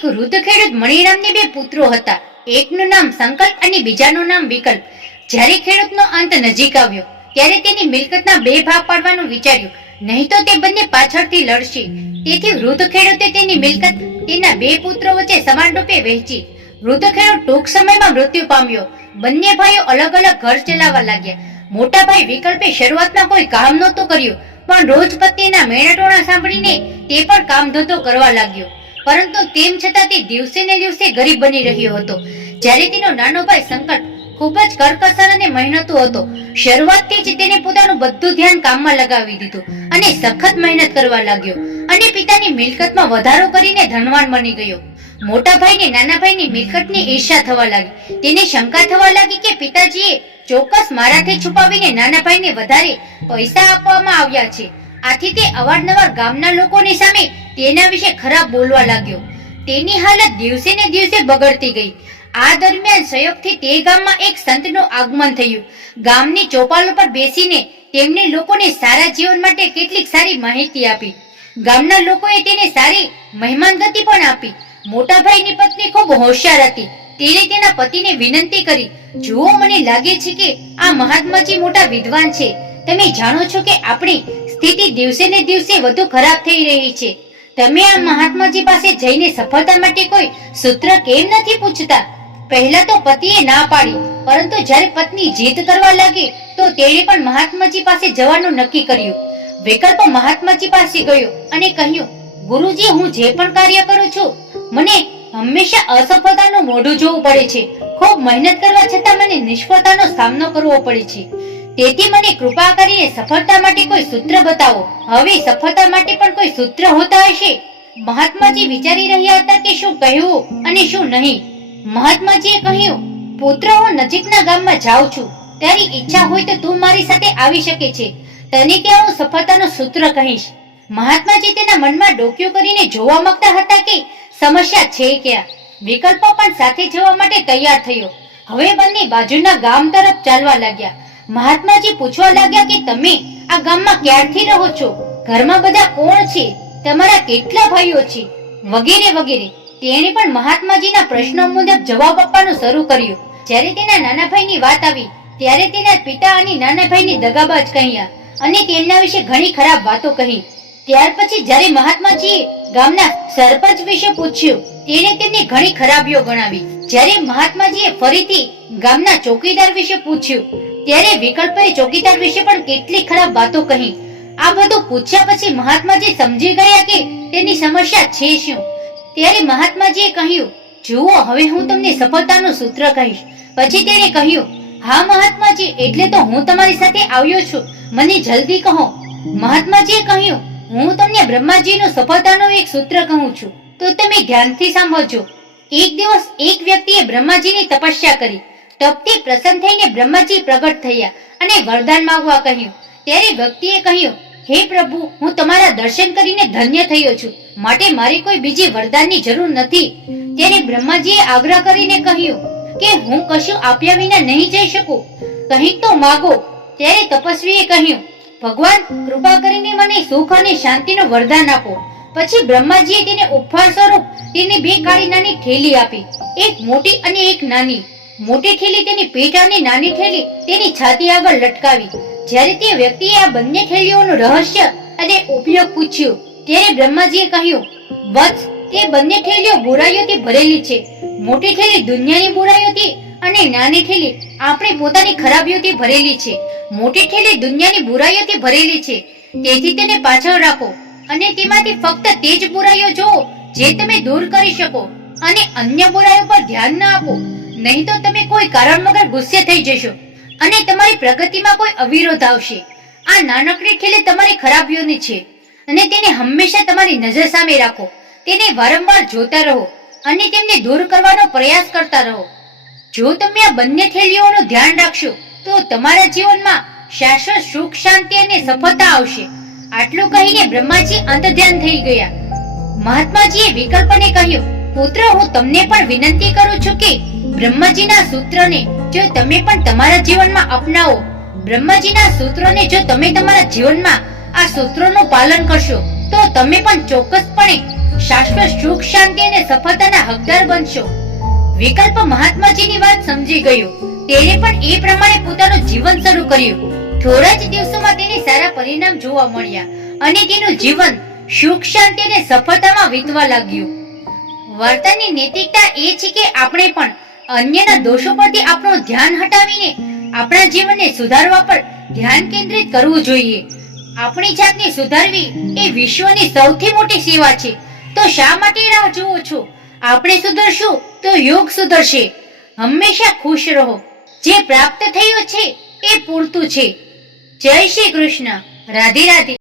એક વૃદ્ધ ખેડૂત મણિરામને બે પુત્રો હતા. એકનું નામ સંકલ્પ અને બીજાનું નામ વિકલ્પ. જ્યારે ખેડૂતનો અંત નજીક આવ્યો ત્યારે તેની મિલકતના બે ભાગ પાડવાનું વિચાર્યું, નહીં તો તે બંને પાછળથી લડશે. તેથી વૃદ્ધ ખેડૂતે તેની મિલકત તેના બે પુત્રો વચ્ચે સમાન રૂપે વહેંચી. વૃદ્ધ ખેડૂત ટૂંક સમયમાં મૃત્યુ પામ્યો. બંને ભાઈઓ અલગ અલગ ઘર ચલાવવા લાગ્યા. મોટા ભાઈ વિકલ્પે શરૂઆતમાં કોઈ કામ નહોતું કર્યું, પણ રોજ પત્નીના મેણાટોણા સાંભળીને તે પણ કામ ધંધો કરવા લાગ્યો. પરંતુ તેમ છતાં તે દિવસે ને દિવસે ગરીબ બની રહ્યો હતો. જ્યારે તેનો નાનો ભાઈ સંકલ્પ ખૂબ જ કરકસર અને મહેનતુ હતો. શરૂઆતથી જ તેને પોતાનું બધું ધ્યાન કામમાં લગાવી દીધું અને સખત મહેનત કરવા લાગ્યો અને પિતાની મિલકતમાં વધારો કરીને ધનવાન બની ગયો. મોટા ભાઈને નાના ભાઈની મિલકતની ઈર્ષા થવા લાગી. તેને શંકા થવા લાગી કે પિતાજીએ ચોક્કસ મારાથી છુપાવીને નાના ભાઈને વધારે પૈસા આપવામાં આવ્યા છે. આથી તે અવારનવાર ગામના લોકોની સામે તેના વિશે ખરાબ બોલવા લાગ્યો. તેની હાલત દિવસે ને દિવસે બગડતી ગઈ. આ દરમિયાન સંયોગથી તે ગામમાં એક સંતનું આગમન થયું. ગામની ચોપાલ પર બેસીને તેમને લોકોને સારા જીવન માટે કેટલીક સારી માહિતી આપી. ગામના લોકોએ તેને સારી મહેમાનગતિ પણ આપી. મોટા ભાઈની પત્ની ખૂબ હોશિયાર હતી. તેણે તેના પતિને વિનંતી કરી, જુઓ, મને લાગે છે કે આ મહાત્માજી મોટા વિદ્વાન છે. તમે જાણો છો કે આપણી સ્થિતિ દિવસે ને દિવસે વધુ ખરાબ થઈ રહી છે. તમે આ મહાત્માજી પાસે જઈને સફળતા માટે કોઈ સૂત્ર કેમ નથી પૂછતા? પહેલા તો પતિએ ના પાડી, પરંતુ જ્યારે પત્ની જીદ કરવા લાગી તો તેણે પણ મહાત્માજી પાસે જવાનું નક્કી કર્યું. વિકલ્પ મહાત્માજી પાસે ગયો અને કહ્યું, ગુરુજી, હું જે પણ કાર્ય કરું છું મને હંમેશા અસફળતાનું મોઢું જોવું પડે છે. ખૂબ મહેનત કરવા છતાં મને નિષ્ફળતાનો સામનો કરવો પડે છે. તેથી મને કૃપા કરીને સફળતા માટે કોઈ સૂત્ર બતાવો. હવે સફળતા માટે પણ કોઈ સૂત્ર હોતા હશે? મહાત્માજી વિચારી રહ્યા હતા કે શું કહેવું અને શું નહીં. મહાત્માજીએ કહ્યું, પુત્ર, હું નજીકના ગામમાં જાઉં છું. તારી ઈચ્છા હોય તો તું મારી સાથે આવી શકે છે. તને ત્યાં હું સફળતાનું સૂત્ર કહીશ. મહાત્માજી તેના મનમાં ડોક્યું કરીને જોવા માંગતા હતા કે સમસ્યા છે ક્યાં. વિકલ્પ પણ સાથે જવા માટે તૈયાર થયો. હવે બંને બાજુના ગામ તરફ ચાલવા લાગ્યા. મહાત્માજી પૂછવા લાગ્યા કે તમે આ ગામમાં ક્યારથી રહો છો? ઘરમાં બધા કોણ છે? તમારા કેટલા ભાઈઓ છે? વગેરે વગેરે. તેણે પણ મહાત્માજીના પ્રશ્નો મુજબ જવાબ આપવાનું શરૂ કર્યું. જ્યારે તેના નાના ભાઈની વાત આવી ત્યારે તેના પિતા અને નાના ભાઈને દગાબાજ કહ્યા અને તેમના વિશે ઘણી ખરાબ વાતો કહી. ત્યાર પછી જ્યારે મહાત્માજીએ ગામના સરપંચ વિશે પૂછ્યું, તેણે તેમની ઘણી ખરાબીઓ ગણાવી. જ્યારે મહાત્માજીએ ફરીથી ગામના ચોકીદાર વિશે પૂછ્યું ત્યારે વિકલ્પે ચોકીદાર વિશે પણ કેટલી ખરાબ વાતો કહી. આ બધું પૂછ્યા પછી મહાત્માજી સમજી ગયા કે તેની સમસ્યા છે શું. ત્યારે મહાત્માજીએ કહ્યું, જુઓ, હવે હું તમને સફળતાનું સૂત્ર કહીશ. પછી તેણે કહ્યું, હા મહાત્માજી, એટલે તો હું તમારી સાથે આવ્યો છું. મને જલ્દી કહો. મહાત્માજીએ કહ્યું, હું તમને બ્રહ્માજીનું સફળતાનું એક સૂત્ર કહું છું, તો તમે ધ્યાનથી સાંભળજો. એક દિવસ એક વ્યક્તિએ બ્રહ્માજીની તપસ્યા કરી. તપથી પ્રસન્ન થઈને બ્રહ્માજી પ્રગટ થયા અને વરદાન માંગવા કહ્યું. ત્યારે વ્યક્તિએ કહ્યું, હે પ્રભુ, હું તમારા દર્શન કરીને ધન્ય થયો છું, માટે મારે કોઈ બીજી વરદાનની જરૂર નથી. ત્યારે બ્રહ્માજીએ આગ્રહ કરીને કહ્યું કે હું કશું આપ્યા વિના નહીં જઈ શકું, કંઈક તો માગો. ત્યારે તપસ્વીએ કહ્યું, ભગવાન, કૃપા કરીને મને સુખ અને શાંતિનું વરદાન આપો. પછી બ્રહ્માજીએ તેને ઉપહાર સ્વરૂપ તેને બે કાળી નાની થેલી આપી, એક મોટી અને એક નાની. મોટી થેલી તેની પીઠ અને નાની થેલી તેની છાતી આગળ લટકાવી. જ્યારે તે વ્યક્તિએ આ બંને થેલીઓનું રહસ્ય અને ઉપયોગ પૂછ્યું ત્યારે બ્રહ્માજીએ કહ્યું, વત્સ, તે બંને થેલીઓ બુરાઈઓથી ભરેલી છે. મોટી થેલી દુનિયાની બુરાઈઓથી અને નાની થેલી આપણી પોતાની ખરાબીઓથી ભરેલી છે. મોટી થેલી દુનિયાની બુરાઈઓથી ભરેલી છે, તેથી તેને પાછળ રાખો અને તેમાંથી ફક્ત તે જ બુરાઈઓ જોવો જે તમે દૂર કરી શકો અને અન્ય બુરાઈઓ પર ધ્યાન ન આપો, નહીં તો તમે કોઈ કારણ વગર ગુસ્સે થઈ જશો અને તમારી પ્રગતિમાં કોઈ અવિરોધ આવશે. આ નાનકડી થેલી તમારી ખરાબીઓની છે અને તેને હંમેશા તમારી નજર સામે રાખો. તેને વારંવાર જોતા રહો અને તેમને દૂર કરવાનો પ્રયાસ કરતા રહો. જો તમે આ બંને થેલીઓનું ધ્યાન રાખશો તો તમારા જીવનમાં શાશ્વત સુખ, શાંતિ અને સફળતા આવશે. આટલું કહીને બ્રહ્માજી અંતર્ધ્યાન થઈ ગયા. મહાત્માજીએ વિકલ્પને કહ્યું, પુત્ર, હું તમને પણ વિનંતી કરું છું કે બ્રહ્માજીના સૂત્રને જો તમે પણ તમારા જીવનમાં અપનાવો, બ્રહ્માજીના સૂત્રને જો તમે તમારા જીવનમાં આ સૂત્રોનું પાલન કરશો તો તમે પણ ચોક્કસપણે શાશ્વત સુખ શાંતિ અને સફળતાના હકદાર બનશો. વિકલ્પ મહાત્માજીની વાત સમજી ગયો. તેણે પણ એ પ્રમાણે પોતાનું જીવન શરૂ કર્યું. થોડા જ દિવસોમાં તેને સારા પરિણામ જોવા મળ્યા અને તેનું જીવન સુખ શાંતિ અને સફળતામાં વીતવા લાગ્યું. વર્તનની નૈતિકતા એ છે કે આપણે પણ અન્યના દોષો પરથી આપણું ધ્યાન હટાવીને આપણા જીવનને સુધારવા પર ધ્યાન કેન્દ્રિત કરવું જોઈએ. આપણી જાતને સુધારવી એ વિશ્વની સૌથી મોટી સેવા છે. તો શા માટે રાહ જુઓ છો? આપણે સુધરશું તો યોગ સુધરશે. હંમેશા ખુશ રહો. જે પ્રાપ્ત થયું છે એ પૂરતું છે. જય શ્રી કૃષ્ણ. રાધે રાધે.